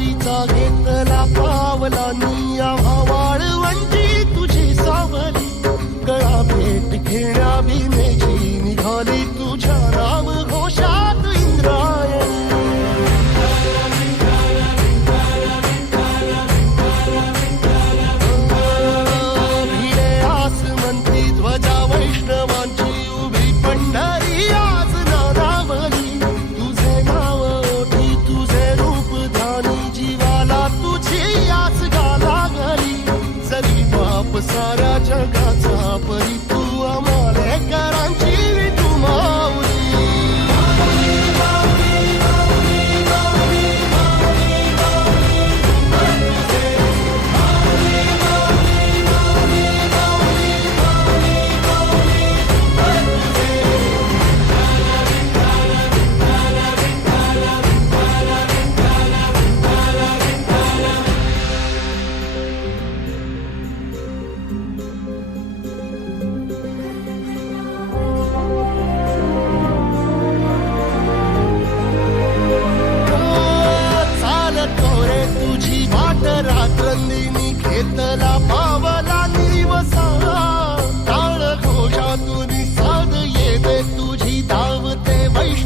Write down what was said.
वारीचा घेतला पावला निया भावाळ वंची तुझी सावली. गळा भेट घेण्या भीमेची निघाली got to hop, but he it